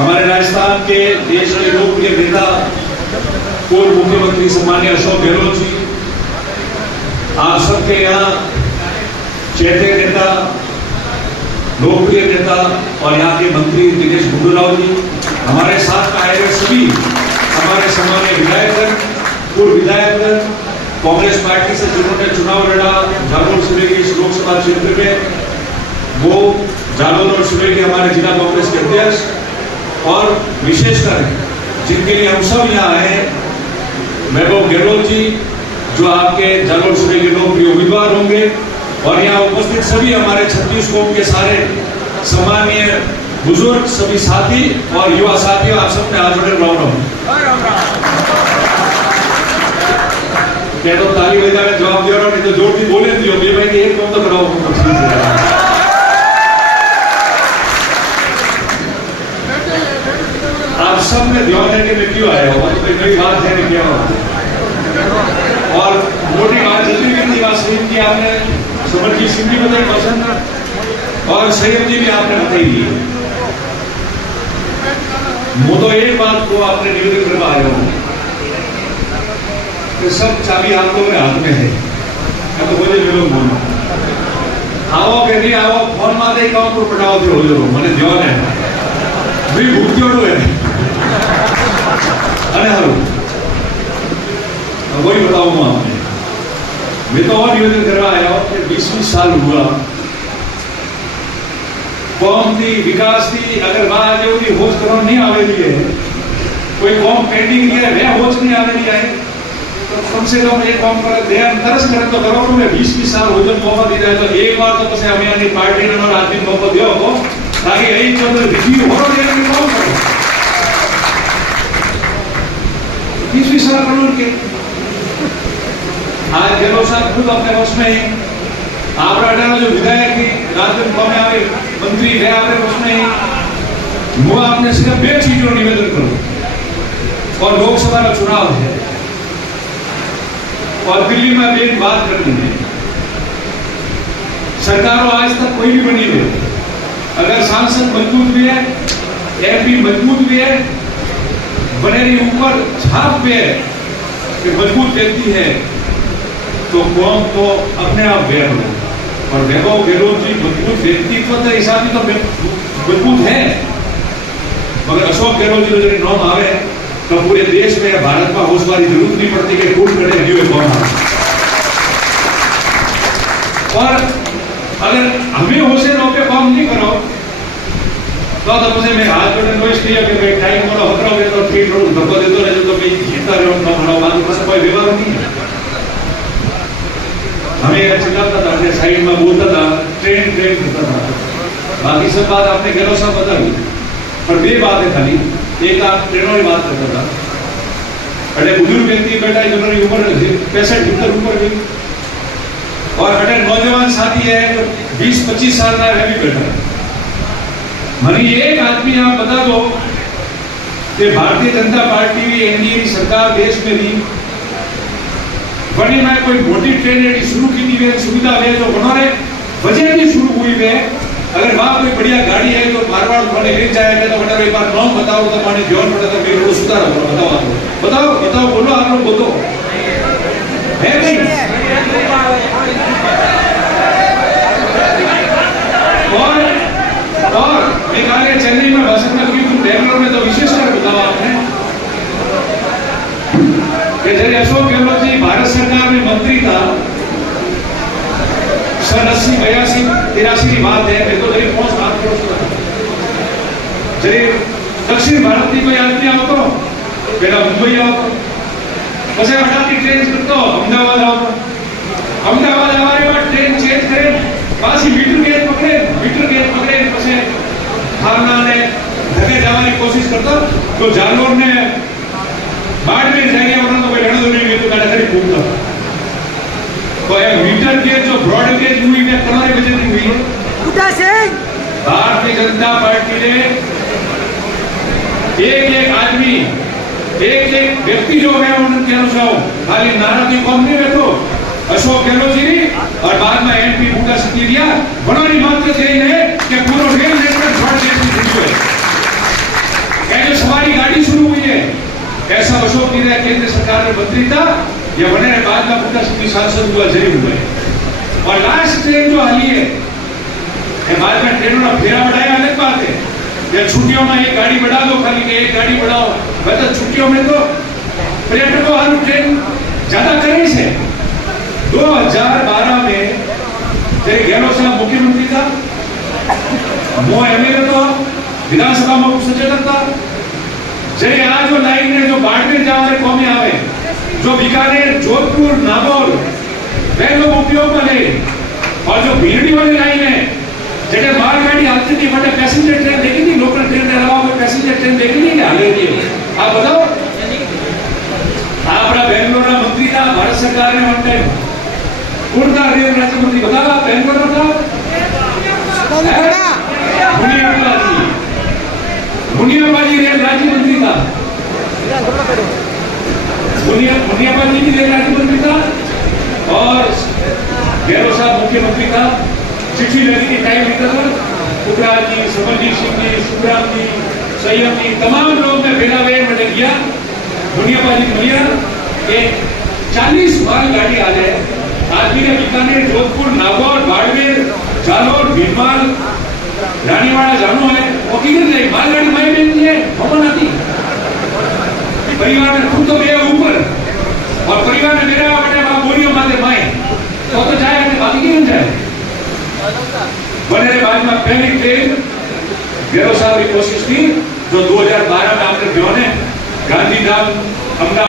हमारे राजस्थान के देश के लोकप्रिय नेता पूर्व मुख्यमंत्री सम्मान्य अशोक गहलोत जी, आप सबके यहाँ चेते नेता, लोकप्रिय नेता और यहाँ के मंत्री दिनेश गुंडूराव जी, हमारे साथ आए हुए सभी हमारे सम्मान्य विधायकगण, पूर्व विधायकगण, कांग्रेस पार्टी से जिन्होंने चुनाव लड़ा जालोर जिले के इस लोकसभा क्षेत्र में, वो जालोर और जिले के हमारे जिला कांग्रेस के अध्यक्ष और विशेषकर जिनके लिए हम सब यहाँ आए, महबूब गहलोत जी जो आपके जालोर जिले के लोकप्रिय उम्मीदवार होंगे, और यहाँ उपस्थित सभी हमारे छत्तीस कौम के सारे सम्मानीय बुजुर्ग, सभी साथी और युवा साथियों, आप सबने हाथ जोड़े क्या तो ताली बजा के जवाब दे रहा हूँ, नहीं तो जोर की बोले दियो भाई कि एक कौन तो कराओ। आप सब में ध्यान है कि मैं क्यों आया हूँ, तो नई बात है कि क्या और मोटी बात जल्दी करनी बात सही की आपने, समर जी सिंधी बताई पसंद और सैयद जी भी आपने बताई दी। वो तो एक बात को आपने निवेदन करवा आया हूँ कि सब चाबी आप लोगों के हाथ में है, मैं तो बोले लोग बोलो आओ के नहीं आओ, फोन माते ही कहो तो पटाओ थे हो जाओ, मैंने ध्यान है भी भूख जोड़ो है अरे हलो वही बताऊंगा आपने। मैं तो और निवेदन करवा आया हूँ कि 20 साल हुआ कौम की विकास की, अगर बात जो की होश करो नहीं आवेली है, कोई कौम पेंडिंग है वह होश नहीं आवेली है, तो कम से कम एक कौम पर ध्यान तरस करे तो करो में 20 साल हो जब मौका दी जाए तो एक बार तो पसे हमें यानी पार्टी ने और आदमी मौका दियो हो ताकि यही चंद्र रिव्यू हो रहा है कौन करो 20 साल करो के आज गहलोत साहब खुद अपने वश में ही आप जो विधायक की राजनीति में आए मंत्री है आपने उसमें वो आपने सिर्फ 2 चीजों निवेदन करो और लोकसभा का चुनाव है और दिल्ली में एक बात करनी है, सरकारों आज तक कोई भी बनी है, अगर सांसद मजबूत भी है, एमपी मजबूत भी है, बनेरी ऊपर छाप पे कि मजबूत व्यक्ति है तो कौम तो अपने आप व्यय हो। और महबूब गहलोत जी मजबूत व्यक्तित्व के हिसाब से तो मजबूत है, मगर अशोक गहलोत जी जो नाम आवे तो पूरे देश में भारत में होशवारी जरूरत नहीं पड़ती कि खूब खड़े हुए कौन है। और अगर हमें होशे नो पे काम नहीं करो तो मुझे मैं हाथ जोड़े नो इसलिए कि मैं टाइम मोड़ा होता रहो तो ठीक रहो धक्का देते रहे तो मैं जीता रहो ना बनाओ बात बस कोई व्यवहार नहीं है। हमें यह चिल्लाता था, अपने साइड में बोलता था, ट्रेन करता था, बाकी सब बात आपने गहलोत साहब बता दी, पर 2 बात है खाली, एक आप ट्रेनों की बात करता था, अरे बुजुर्ग व्यक्ति बैठा है जिन्होंने उम्र 65-70 ऊपर गई और अरे नौजवान साथी है 20-25 साल का है भी बैठा है। मनी एक आदमी आप बता दो कि भारतीय जनता पार्टी भी एनडीए की सरकार देश में भी बनी में कोई मोटी ट्रेन शुरू की थी सुविधा है जो उन्होंने वजह भी शुरू हुई है, अगर वहां कोई बढ़िया गाड़ी है तो बार-बार उन्होंने ले जाएगा तो मतलब एक बार नाम बताओ तो माने ध्यान पड़े तो मेरे को सुधार हो बताओ आप बताओ बोलो आप लोग बोलो है नहीं। और मेघालय चेन्नई में भाषण में हुई, तुम बेंगलोर में तो विशेषकर बताओ आपने कि जब अशोक गहलोत जी भारत सरकार में मंत्री था 80-82-83 की बात है, मैं तो जरी पहुंच बात करो जरी दक्षिण भारत की कोई आदमी आओ तो पहला मुंबई आओ પછી અડાની ટ્રેન કરતો અમદાવાદ આવો અમદાવાદ हमारे पास ट्रेन चेंज करे पासी मीटर गेज पकड़े પછી थाना ने धके जाने की कोशिश करता तो जानवर ने बाड़मेर जाएंगे वरना तो कोई लड़ो नहीं तो गाड़ी खड़ी घूमता तो एक मीटर गेज जो ब्रॉड गेज हुई है तुम्हारे वजह नहीं हुई उठा से भारतीय जनता पार्टी ने एक आदमी एक व्यक्ति जो है उनके अनुसार खाली नाराजी कौन नहीं बैठो अशोक गहलोत जी और बाद में एमपी बूटा सिंधिया बनानी मात्र यही है कि पूरा रेल नेटवर्क ब्रॉड गेज की है सरकार में मंत्री था, ये बने बाद में पूरा सांसद हुआ जरूर हुए। और लास्ट ट्रेन जो हली है, बाद में ट्रेनों का फेरा बढ़ाया अलग बात है, या छुट्टियों में एक गाड़ी बढ़ा दो, खाली के एक गाड़ी बढ़ाओ, मतलब छुट्टियों में तो पर्यटकों हर ट्रेन ज्यादा करे से। 2012 में जब गहलोत साहब मुख्यमंत्री था, मैं एमएलए तो विधानसभा में उपसचेतक था, जय आज जो लाइन है जो बाड़मेर जाने कौमी आवे, जो बीकानेर, जोधपुर, नागौर वे लोग उपयोग में ले, और जो भीड़ी वाली लाइन है जगह मालगाड़ी आती थी, मतलब पैसेंजर ट्रेन देखी थी, लोकल ट्रेन के अलावा कोई पैसेंजर ट्रेन देखी नहीं हाले थी। आप बताओ, आपका बेंगलोर का मंत्री था भारत सरकार ने वन टाइम, कौन था रेल राज्य मंत्री बताओ, आप बेंगलोर में था, मुनियाबाजी रेल राज्य मंत्री था, मुनियाबाजी भी रेल राज्य मंत्री था, और गहलोत साहब मुख्यमंत्री था। चिट्ठी लगी थी, टाइम लिखा था, पुखराज जी, समरजीत सिंह जी, सुखराम जी, संयम जी, तमाम लोग ने बेला वे में गया, मुनियाबाजी मिलिया कि 40 माल गाड़ी आ जाए, आदमी ने बीकानेर, जोधपुर, नागौर, बाड़मेर, जालोर, भीलवाल, रानीवाड़ा जानो है, वो किधर गई मालगाड़ी माई बेचती है, भवन आती परिवार में खुद तो गया ऊपर, और परिवार में मेरा बेटा वहां बोलियों माते माए तो जाए, बाकी क्यों जाए। बने बाद में पहली ट्रेन गहलोत साहब की कोशिश थी, जो 2012 में आपने गांधीधाम अहमदाबाद